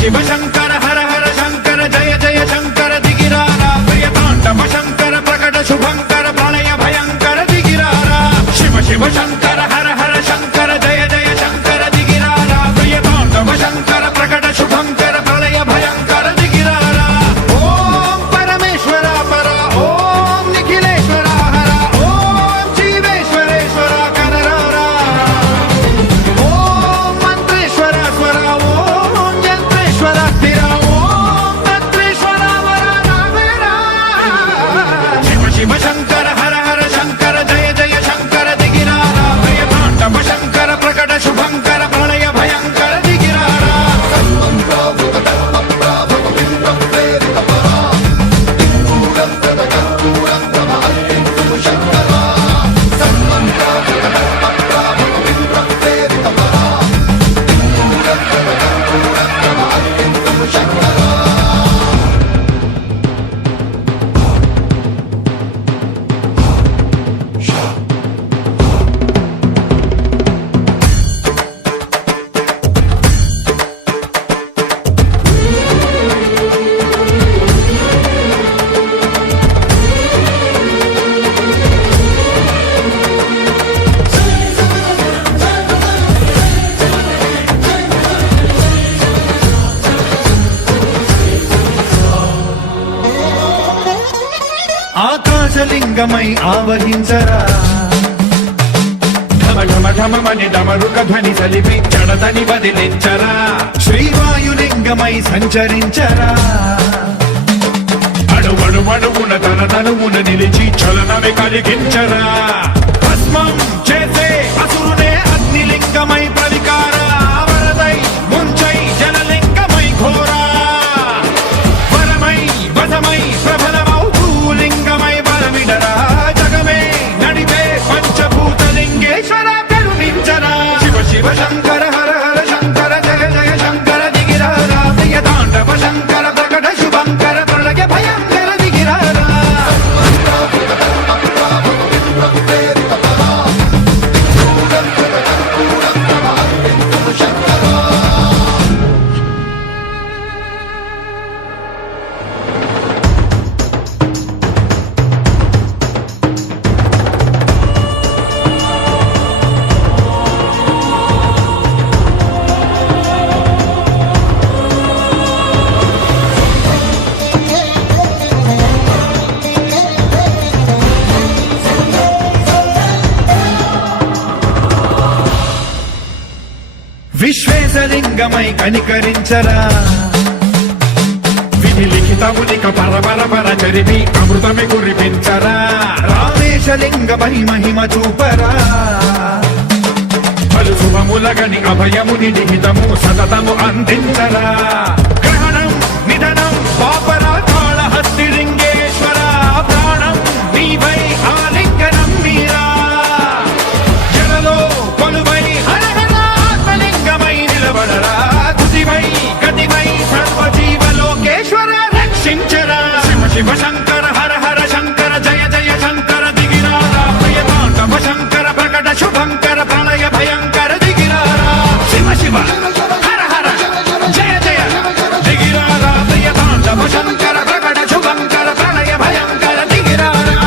శివ శంకర హర హర శంకర జయ జయ శంకర దిగిరారా ప్రియతాండవ శంకర ప్రకట శుభంకర ప్రళయ భయంకర దిగిరారా శివ శివ శంకర హర హర శంకర జయ జయ శంకర దిగిరారా ప్రియతాండవ శంకర ప్రకట శుభంకర ప్రళయ భయంకర దిగిరారా ఓం పరమేశ్వర పర ఓం నిఖిలేశ్వర హర ఓం జీవేశ్వరేశ్వర కనరారా ఓం మంత్రేశ్వర స్వర ఓం యంత్రేశ్వర స్థిర ఓం తంత్రేశ్వర వర నావేరా శివ శివ శంకర హర హర శంకర జయ జయ శంకర దిగిరారా ప్రియతాండవ శంకర ప్రకట శుభంకర ప్రళయ భయంకర దిగిరారా ఆకాశలింగమై ఆవహించరా ఢమ ఢమ ఢమమని డమరుక ధ్వని సలిపి జడదని వదిలించరా శ్రీవాయులింగమై సంచరించరా అణువణువున తన తనువున నిలిచి చలనమే కలిగించరా భస్మం చేసే అసురునే అగ్నిలింగమై ప్రవికారా వరదై ముంచై జలలింగమై ఘోరా వరమై వదమై ప్రబలమౌ భూలింగమై బలమిడరా జగమే నడిపే పంచభూతలింగేశ్వర కరుణించరా శివ శివ శంకర హర హర శంకర జయ జయ శంకర దిగిరారా ప్రియతాండవ శంకర ప్రకట శుభంకర ప్రళయ భయంకర దిగిరారా విశ్వేశలింగమై కనికరించరా విధి లిఖితమునిక పరపర చరిపి అమృతమి కురిపించరా రామేశలింగమై మహిమ చూపరా పలు శుభములగని అభయముని నిహితము సతతము అందించరా గ్రహణం నిధనం పాపరా కాళహస్తి లింగేశ్వర ప్రాణం నీవై ఆలింగనం మీరా జలలో కొలువై హరహరాత్మలింగమై నిలబడరా తుదివై గతివై సర్వజీవలోకేశ్వర రక్షించరా శివ శివ శంకర హర హర శంకర జయ జయ శంకర దిగిరారా ప్రియతాండవ శంకర ప్రకట శుభంకర ప్రళయ భయంకర దిగిరారా శివ శివ హర హర జయ జయ దిగిరారా ప్రియతాండవ శంకర ప్రకట శుభంకర ప్రళయ భయంకర దిగిరారా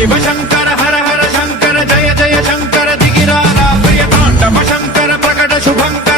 శివ శంకర హర హర శంకర జయ జయ శంకర దిగిరారా ప్రియ తాండవ శంకర ప్రకట శుభంకర